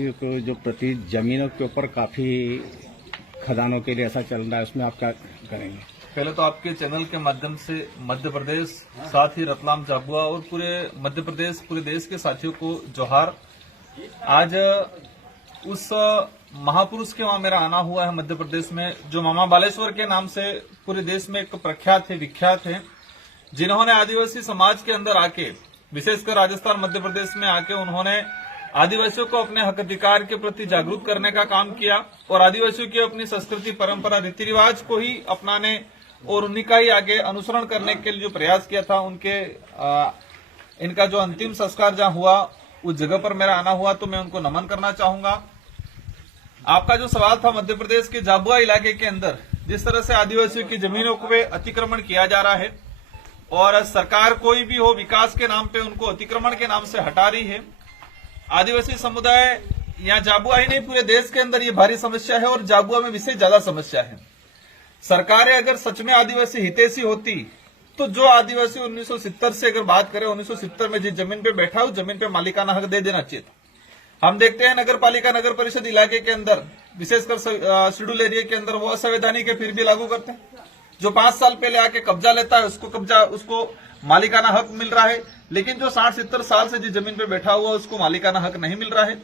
आदिवासियों को जो प्रति जमीनों के ऊपर काफी खदानों के लिए ऐसा चल रहा है, उसमें आप क्या करेंगे? पहले तो आपके चैनल के माध्यम से मध्य प्रदेश, साथ ही रतलाम, झाबुआ और पूरे मध्य प्रदेश, पूरे देश के साथियों को जोहार। आज उस महापुरुष के वहां मेरा आना हुआ है मध्य प्रदेश में, जो मामा बालेश्वर के नाम से पूरे देश में एक प्रख्यात है, विख्यात है, जिन्होंने आदिवासी समाज के अंदर आके, विशेषकर राजस्थान मध्य प्रदेश में आके उन्होंने आदिवासियों को अपने हक अधिकार के प्रति जागरूक करने का काम किया और आदिवासियों की अपनी संस्कृति, परंपरा, रीति रिवाज को ही अपनाने और उन्हीं का ही आगे अनुसरण करने के लिए जो प्रयास किया था, इनका जो अंतिम संस्कार जहां हुआ उस जगह पर मेरा आना हुआ, तो मैं उनको नमन करना चाहूंगा। आपका जो सवाल था, मध्य प्रदेश के झाबुआ इलाके के अंदर जिस तरह से आदिवासियों की जमीनों पे अतिक्रमण किया जा रहा है और सरकार कोई भी हो विकास के नाम पे उनको अतिक्रमण के नाम से हटा रही है। आदिवासी समुदाय यहाँ झाबुआ ही नहीं, पूरे देश के अंदर ये भारी समस्या है और झाबुआ में विशेष ज्यादा समस्या है। सरकारें अगर सच में आदिवासी हितैषी होती तो जो आदिवासी 1970 से अगर बात करें, 1970 में जिस जमीन पे बैठा उस जमीन पे मालिकाना हक दे देना चाहिए था। हम देखते हैं नगर पालिका, नगर परिषद इलाके के अंदर, विशेषकर शेड्यूल एरिया के अंदर, वो असंवैधानिक है फिर भी लागू करते हैं। जो 5 साल पहले आके कब्जा लेता है उसको मालिकाना हक मिल रहा है, लेकिन जो 60-70 साल से जिस जमीन पे बैठा हुआ उसको मालिकाना हक नहीं मिल रहा है।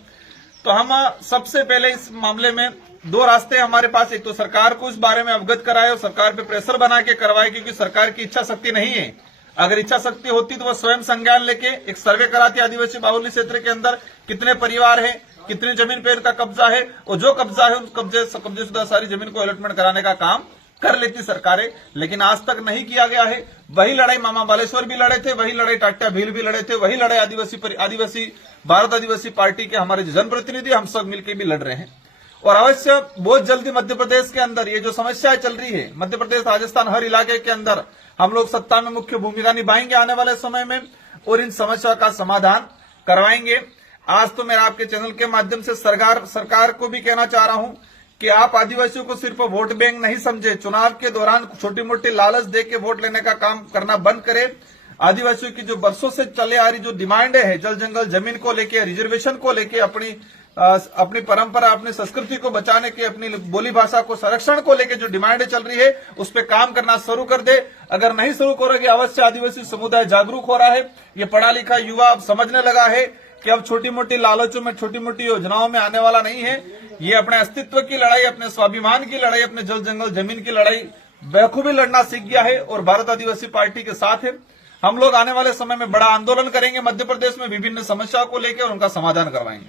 तो हम सबसे पहले इस मामले में 2 रास्ते हमारे पास, एक तो सरकार को इस बारे में अवगत कराए और सरकार पे प्रेशर बना के करवाए, क्योंकि सरकार की इच्छा शक्ति नहीं है। अगर इच्छा शक्ति होती तो वह स्वयं संज्ञान लेके एक सर्वे कराती आदिवासी बाहुल्य क्षेत्र के अंदर कितने परिवार है, कितनी जमीन पे इनका कब्जा है, और जो कब्जा है उस कब्जेशुदा सारी जमीन को अलॉटमेंट कराने का काम कर लेती सरकारें, लेकिन आज तक नहीं किया गया है। वही लड़ाई मामा बालेश्वर भी लड़े थे, वही लड़ाई टाट्या भील भी लड़े थे, वही लड़ाई आदिवासी भारत आदिवासी पार्टी के हमारे जनप्रतिनिधि हम सब मिलकर भी लड़ रहे हैं। और अवश्य बहुत जल्दी मध्य प्रदेश के अंदर ये जो समस्याएं चल रही है, मध्य प्रदेश, राजस्थान, हर इलाके के अंदर हम लोग सत्ता में मुख्य भूमिका निभाएंगे आने वाले समय में और इन समस्या का समाधान करवाएंगे। आज तो मैं आपके चैनल के माध्यम से सरकार को भी कहना चाह रहा हूं कि आप आदिवासियों को सिर्फ वोट बैंक नहीं समझे, चुनाव के दौरान छोटी मोटी लालच दे के वोट लेने का काम करना बंद करें। आदिवासियों की जो बरसों से चले आ रही जो डिमांड है, जल जंगल जमीन को लेके, रिजर्वेशन को लेके, अपनी परंपरा, अपनी संस्कृति को बचाने के, अपनी बोली भाषा को संरक्षण को लेके जो डिमांडें चल रही है उस पर काम करना शुरू कर दे। अगर नहीं शुरू करोगे, अवश्य आदिवासी समुदाय जागरूक हो रहा है, ये पढ़ा लिखा युवा अब समझने लगा है कि अब छोटी मोटी लालचों में, छोटी मोटी योजनाओं में आने वाला नहीं है। ये अपने अस्तित्व की लड़ाई, अपने स्वाभिमान की लड़ाई, अपने जल जंगल जमीन की लड़ाई बखूबी लड़ना सीख गया है और भारत आदिवासी पार्टी के साथ है। हम लोग आने वाले समय में बड़ा आंदोलन करेंगे मध्य प्रदेश में, विभिन्न समस्याओं को लेकर उनका समाधान करवाएंगे।